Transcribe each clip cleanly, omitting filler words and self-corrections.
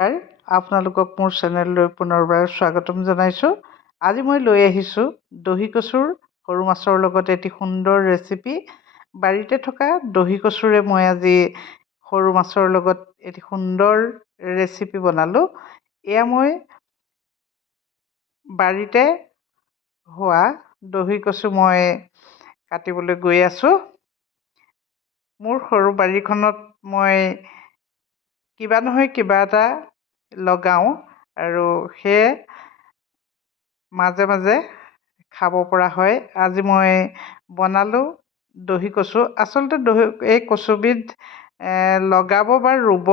আপোনালোকক মোৰ চেনেললৈ পুনৰবাৰ স্বাগতম জনাইছোঁ। আজি মই লৈ আহিছোঁ দহি কচুৰ সৰু মাছৰ লগত এটি সুন্দৰ ৰেচিপি। বাৰীতে থকা দহি কচুৰে মই আজি সৰু মাছৰ লগত এটি সুন্দৰ ৰেচিপি বনালোঁ। এয়া মই বাৰীতে হোৱা দহি কচু মই কাটিবলৈ গৈ আছোঁ। মোৰ সৰু বাৰীখনত মই কিবা নহয় কিবা এটা লগাওঁ আৰু সেয়ে মাজে মাজে খাব পৰা হয়। আজি মই বনালোঁ দহি কচু। আচলতে এই কচুবিধ লগাব বা ৰুব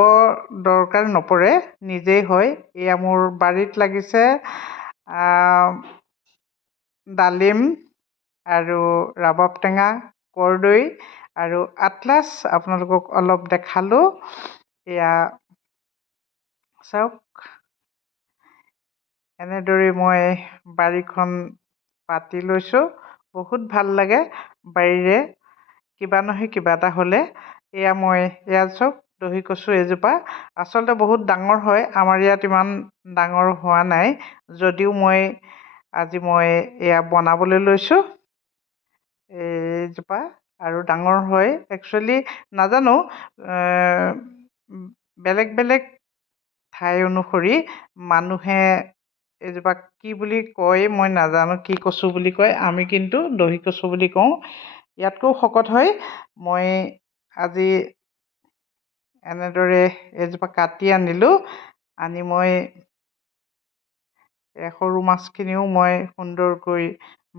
দৰকাৰ নপৰে, নিজেই হয়। এয়া মোৰ বাৰীত লাগিছে ডালিম আৰু ৰাবাব টেঙা, কৰ্দৈ আৰু আটলাছ। আপোনালোকক অলপ দেখালোঁ। এয়া চাওক, এনেদৰে মই বাৰীখন পাতি লৈছোঁ। বহুত ভাল লাগে বাৰীৰে কিবা নহয় কিবা এটা হ'লে। এয়া চাওক, দহি কচু এজোপা আচলতে বহুত ডাঙৰ হয়। আমাৰ ইয়াত ইমান ডাঙৰ হোৱা নাই, যদিও আজি মই এয়া বনাবলৈ লৈছোঁ। এইজোপা আৰু ডাঙৰ হয়। একচুৱেলি নাজানো, বেলেগ বেলেগ ঠাই অনুসৰি মানুহে এইজোপা কি বুলি কয় মই নাজানো, কি কচু বুলি কয়। আমি কিন্তু দহি কচু বুলি কওঁ। ইয়াতকৈও শকত হয়। মই আজি এনেদৰে এজোপা কাটি আনিলোঁ। আনি মই সৰু মাছখিনিও মই সুন্দৰকৈ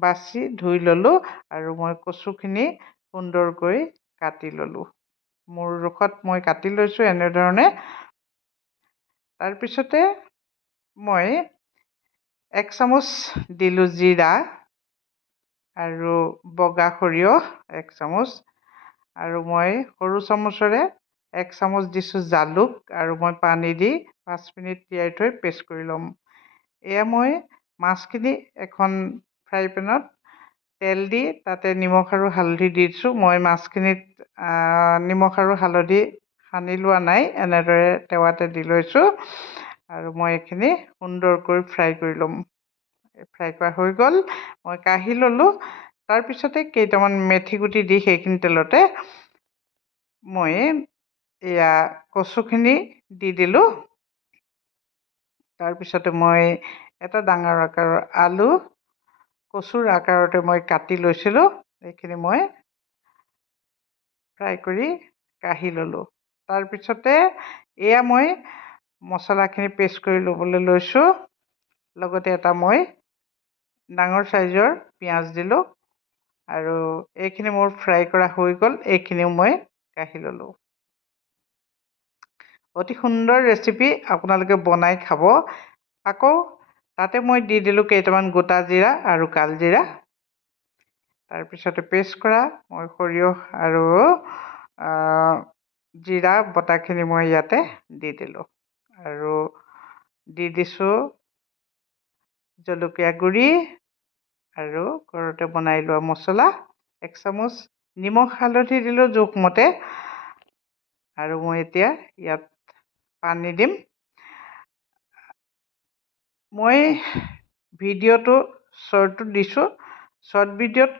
বাছি ধুই ল'লোঁ আৰু মই কচুখিনি সুন্দৰকৈ কাটি ল'লোঁ। মোৰ জোখত মই কাটি লৈছোঁ এনেধৰণে। তাৰপিছতে মই 1 চামুচ দিলোঁ জিৰা আৰু বগা সৰিয়হ 1 চামুচ, আৰু মই সৰু চামুচেৰে 1 চামুচ দিছোঁ জালুক, আৰু মই পানী দি 5 মিনিট তিয়াই থৈ পেষ্ট কৰি ল'ম। এয়া মই মাছখিনি এখন ফ্ৰাই পেনত তেল দি তাতে নিমখ আৰু হালধি দি দিছোঁ। মই মাছখিনিত নিমখ আৰু হালধি সানি লোৱা নাই, এনেদৰে টেৱাতে দি লৈছোঁ। আৰু মই এইখিনি সুন্দৰকৈ ফ্ৰাই কৰি ল'ম। ফ্ৰাই কৰা হৈ গ'ল। মই কাঢ়ি ল'লোঁ। তাৰপিছতে কেইটামান মেথি গুটি দি সেইখিনি তেলতে মই এয়া কচুখিনি দি দিলোঁ। তাৰপিছতে মই এটা ডাঙৰ আকাৰৰ আলু কচুৰ আকাৰতে মই কাটি লৈছিলোঁ। এইখিনি মই ফ্ৰাই কৰি কাঢ়ি ল'লোঁ। তাৰপিছতে এয়া মই মছলাখিনি পেষ্ট কৰি ল'বলৈ লৈছোঁ। লগতে এটা মই ডাঙৰ চাইজৰ পিঁয়াজ দিলোঁ, আৰু এইখিনি মোৰ ফ্ৰাই কৰা হৈ গ'ল। এইখিনিও মই কাঢ়ি ল'লোঁ। অতি সুন্দৰ ৰেচিপি, আপোনালোকে বনাই খাব। আকৌ তাতে মই দি দিলোঁ কেইটামান গোটা জিৰা আৰু কালজিৰা। তাৰপিছতে পেষ্ট কৰা মই সৰিয়হ আৰু জিৰা বটাখিনি মই ইয়াতে দি দিলোঁ, আৰু দি দিছোঁ জলকীয়া গুড়ি আৰু ঘৰতে বনাই লোৱা মছলা 1 চামুচ, নিমখ হালধি দিলোঁ জোখমতে। আৰু মই এতিয়া ইয়াত পানী দিম। মই ভিডিঅ'টো শ্বৰ্টটো দিছোঁ। শ্বৰ্ট ভিডিঅ'ত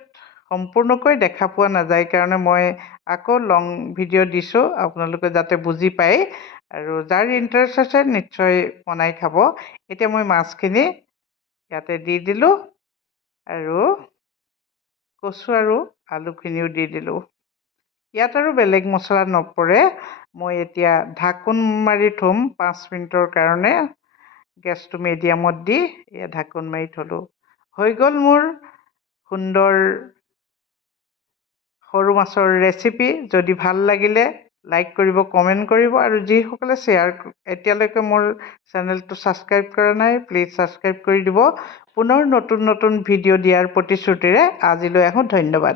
সম্পূৰ্ণকৈ দেখা পোৱা নাযায় কাৰণে মই আকৌ লং ভিডিঅ' দিছোঁ, আপোনালোকে যাতে বুজি পায়। আৰু যাৰ ইণ্টাৰেষ্ট আছে নিশ্চয় বনাই খাব। এতিয়া মই মাছখিনি ইয়াতে দি দিলোঁ, আৰু কচু আৰু আলুখিনিও দি দিলোঁ। ইয়াত আৰু বেলেগ মছলা নপৰে। মই এতিয়া ঢাকোন মাৰি থ'ম 5 মিনিটৰ কাৰণে। গেছটো মিডিয়ামত দি ঢাকোন মাৰি থ'লোঁ। হৈ গ'ল মোৰ সুন্দৰ সৰু মাছৰ ৰেচিপি। যদি ভাল লাগিলে লাইক কৰিব, কমেণ্ট কৰিব, আৰু যিসকলে এতিয়ালৈকে মোৰ চেনেলটো ছাবস্ক্ৰাইব কৰা নাই, প্লিজ ছাবস্ক্ৰাইব কৰি দিব। পুনৰ নতুন নতুন ভিডিঅ' দিয়াৰ প্ৰতিশ্ৰুতিৰে আজিলৈ আহোঁ। ধন্যবাদ।